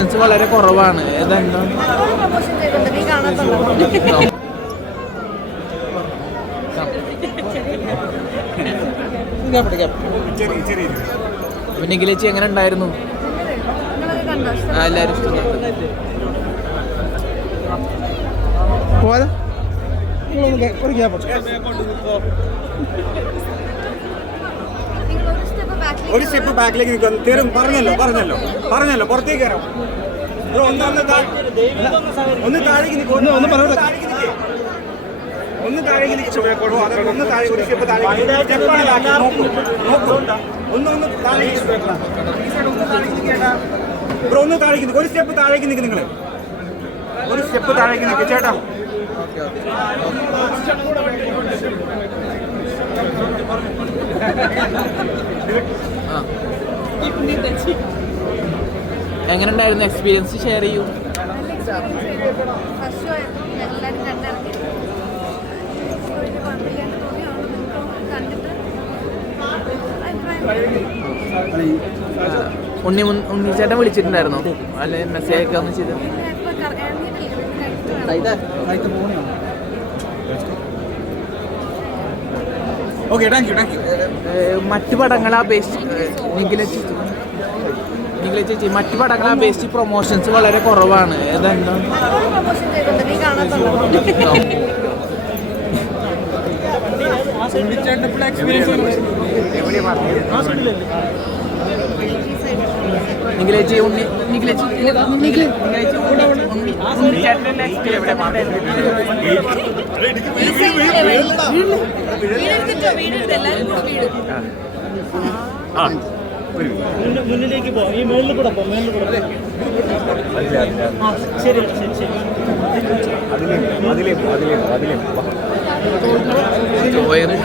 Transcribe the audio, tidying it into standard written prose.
Promotions വളരെ കുറവാണ്. ഇതെന്താ നിഖിലേച്ചി എങ്ങനെ ഉണ്ടായിരുന്നു? എല്ലാവരും ഇഷ്ടപ്പെട്ടു. ഒരു സ്റ്റെപ്പ് ബാക്കിലേക്ക് നിൽക്കും. തീരും പറഞ്ഞല്ലോ പറഞ്ഞല്ലോ പറഞ്ഞല്ലോ പുറത്തേക്ക് കയറാം. ഒന്ന് താഴേക്ക് നിൽക്കും. ഒന്ന് താഴേക്ക് നിൽക്കും. ഒന്ന് താഴേക്ക് നിൽക്കും. ഒന്ന് താഴെ ഒരു സ്റ്റെപ്പ് താഴേക്ക് നോക്കൂ നോക്കൂ. ഒന്ന് താഴേക്ക് നിൽക്കേട്ടാ. ബ്രോ ഒന്ന് താഴേക്ക് നിൽക്കും. ഒരു സ്റ്റെപ്പ് താഴേക്ക് നിൽക്കും. നിങ്ങൾ ഒരു സ്റ്റെപ്പ് താഴേക്ക് നിൽക്കും ചേട്ടാ. എങ്ങനെ ഉണ്ടായിരുന്നു എക്സ്പീരിയൻസ്? ഷെയർ ചെയ്യൂ. ഉണ്ണിച്ചേട്ടൻ വിളിച്ചിട്ടുണ്ടായിരുന്നോ? അല്ലെ മെസ്സേജ് ഒക്കെ ഒന്ന് ചെയ്ത്? Okay thank you thank you. മറ്റു പടങ്ങളെ അപേക്ഷിച്ച് നിഖിലേച്ചി മറ്റു പടങ്ങളെ അപേക്ഷിച്ച് പ്രൊമോഷൻസ് വളരെ കുറവാണ്. ഇതെന്താ? നിഖിലേച്ചി മുന്നിലേക്ക് പോവാം. ഈ മേളിൽ കൂടെ പോവാം. മേളിൽ കൂടെ ശരി ശരി ശരി. ചോയറ്